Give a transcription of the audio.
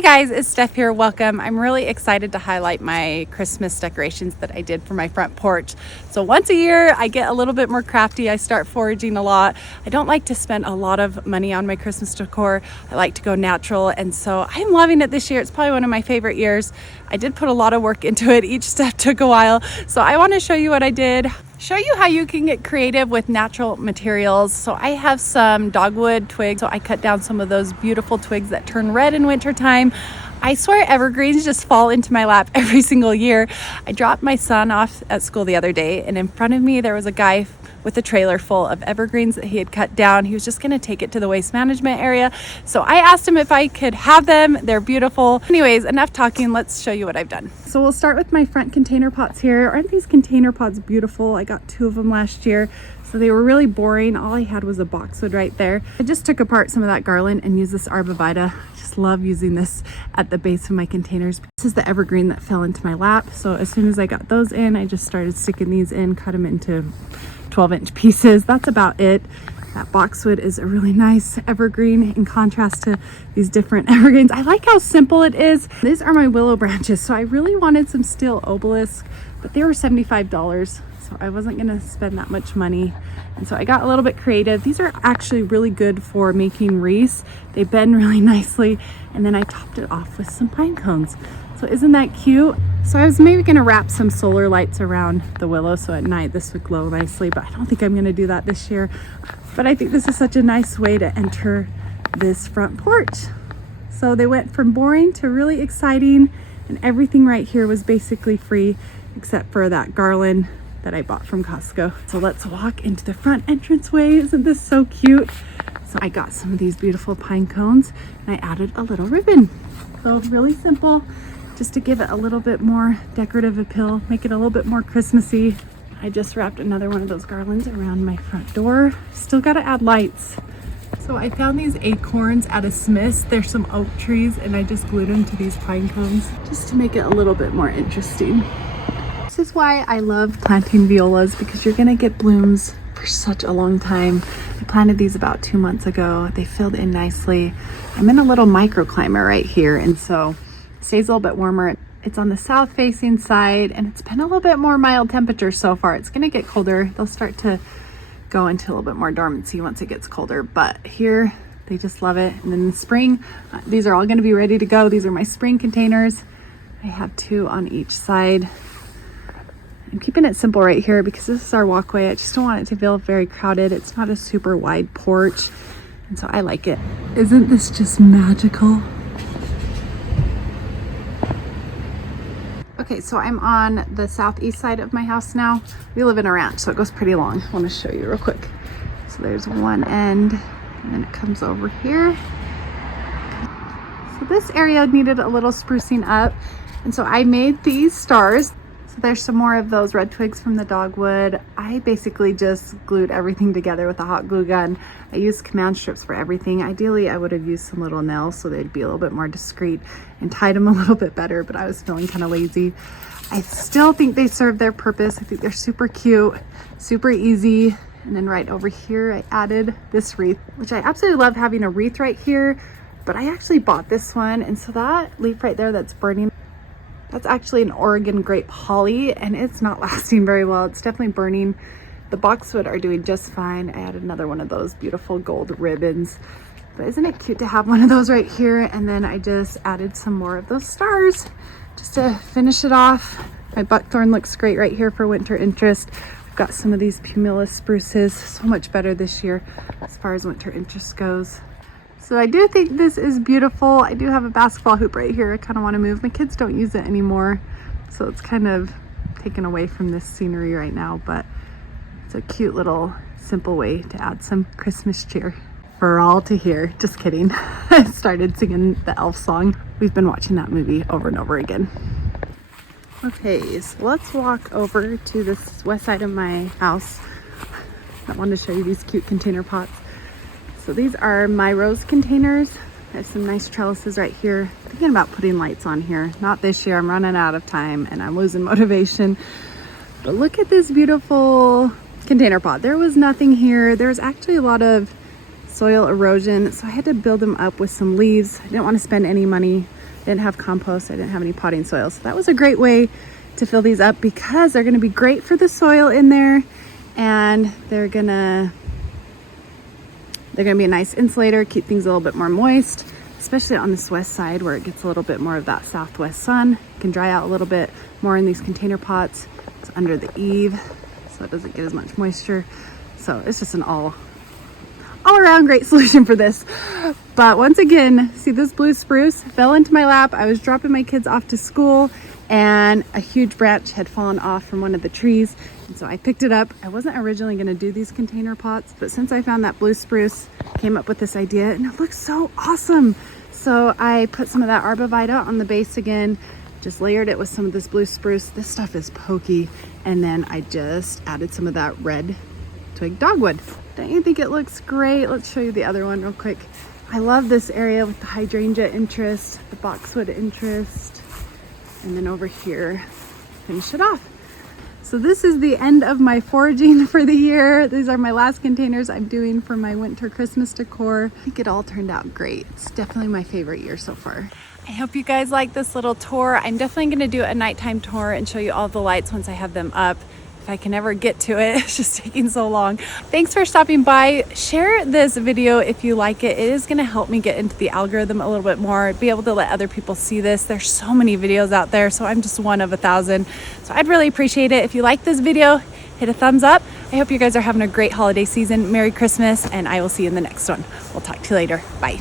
Hey guys, it's Steph here. Welcome. I'm really excited to highlight my Christmas decorations that I did for my front porch. So once a year, I get a little bit more crafty. I start foraging a lot. I don't like to spend a lot of money on my Christmas decor. I like to go natural, and so I'm loving it this year. It's probably one of my favorite years. I did put a lot of work into it. Each step took a while. So I want to show you what I did. Show you how you can get creative with natural materials. So I have some dogwood twigs. So I cut down some of those beautiful twigs that turn red in wintertime. I swear evergreens just fall into my lap every single year. I dropped my son off at school the other day, and in front of me there was a guy with a trailer full of evergreens that he had cut down. He was just going to take it to the waste management area. So I asked him if I could have them. They're beautiful. Anyways, enough talking. Let's show you what I've done. So we'll start with my front container pots here. Aren't these container pots beautiful? I got 2 of them last year. So they were really boring. All I had was a boxwood right there. I just took apart some of that garland and used this arbovita. I just love using this at the base of my containers. This is the evergreen that fell into my lap. So as soon as I got those in, I just started sticking these in, cut them into 12-inch pieces. That's about it. That boxwood is a really nice evergreen in contrast to these different evergreens. I like how simple it is. These are my willow branches. So I really wanted some steel obelisk, but they were $75. So I wasn't gonna spend that much money. And so I got a little bit creative. These are actually really good for making wreaths. They bend really nicely. And then I topped it off with some pine cones. So isn't that cute? So I was maybe gonna wrap some solar lights around the willow so at night this would glow nicely, but I don't think I'm gonna do that this year. But I think this is such a nice way to enter this front porch. So they went from boring to really exciting, and everything right here was basically free except for that garland that I bought from Costco. So let's walk into the front entranceway. Isn't this so cute? So I got some of these beautiful pine cones and I added a little ribbon. So really simple, just to give it a little bit more decorative appeal, make it a little bit more Christmassy. I just wrapped another one of those garlands around my front door. Still gotta add lights. So I found these acorns at a Smith's. There's some oak trees and I just glued them to these pine cones just to make it a little bit more interesting. This is why I love planting violas, because you're gonna get blooms for such a long time. I planted these about 2 months ago. They filled in nicely. I'm in a little microclimate right here, and so it stays a little bit warmer. It's on the south facing side, and it's been a little bit more mild temperature so far. It's gonna get colder. They'll start to go into a little bit more dormancy once it gets colder, but here they just love it. And then in the spring, these are all gonna be ready to go. These are my spring containers. I have 2 on each side. I'm keeping it simple right here because this is our walkway. I just don't want it to feel very crowded. It's not a super wide porch, and so I like it. Isn't this just magical? Okay, so I'm on the southeast side of my house now. We live in a ranch, so it goes pretty long. I want to show you real quick. So there's one end, and then it comes over here. So this area needed a little sprucing up, and so I made these stars. So there's some more of those red twigs from the dogwood. I basically just glued everything together with a hot glue gun. I used command strips for everything. Ideally, I would have used some little nails so they'd be a little bit more discreet and tied them a little bit better, but I was feeling kind of lazy. I still think they serve their purpose. I think they're super cute, super easy. And then right over here, I added this wreath, which I absolutely love having a wreath right here, but I actually bought this one. And so that leaf right there that's burning, that's actually an Oregon grape holly, and it's not lasting very well. It's definitely burning. The boxwood are doing just fine. I added another one of those beautiful gold ribbons. But isn't it cute to have one of those right here? And then I just added some more of those stars just to finish it off. My buckthorn looks great right here for winter interest. I've got some of these pumila spruces, so much better this year as far as winter interest goes. So I do think this is beautiful. I do have a basketball hoop right here. I kind of want to move. My kids don't use it anymore, so it's kind of taken away from this scenery right now, but it's a cute little simple way to add some Christmas cheer for all to hear. Just kidding. I started singing the elf song. We've been watching that movie over and over again. Okay, so let's walk over to this west side of my house. I wanted to show you these cute container pots. So these are my rose containers. I have some nice trellises right here. Thinking about putting lights on here. Not this year, I'm running out of time and I'm losing motivation. But look at this beautiful container pot. There was nothing here. There's actually a lot of soil erosion, so I had to build them up with some leaves. I didn't want to spend any money Didn't have compost, I didn't have any potting soil. So that was a great way to fill these up because they're gonna be great for the soil in there, and they're gonna be a nice insulator, keep things a little bit more moist, especially on this west side where it gets a little bit more of that southwest sun. It can dry out a little bit more in these container pots. It's under the eave, so it doesn't get as much moisture. So it's just an all around great solution for this. But once again, see this blue spruce fell into my lap. I was dropping my kids off to school and a huge branch had fallen off from one of the trees. And so I picked it up. I wasn't originally gonna do these container pots, but since I found that blue spruce, came up with this idea and it looks so awesome. So I put some of that arbovita on the base again, just layered it with some of this blue spruce. This stuff is pokey. And then I just added some of that red twig dogwood. Don't you think it looks great? Let's show you the other one real quick. I love this area with the hydrangea interest, the boxwood interest, and then over here, finish it off. So this is the end of my foraging for the year. These are my last containers I'm doing for my winter Christmas decor. I think it all turned out great. It's definitely my favorite year so far. I hope you guys like this little tour. I'm definitely gonna do a nighttime tour and show you all the lights once I have them up. If I can ever get to it, it's just taking so long. Thanks for stopping by. Share this video if you like it. It is gonna help me get into the algorithm a little bit more, be able to let other people see this. There's so many videos out there, so I'm just one of 1,000. So I'd really appreciate it. If you like this video, hit a thumbs up. I hope you guys are having a great holiday season. Merry Christmas, and I will see you in the next one. We'll talk to you later. Bye.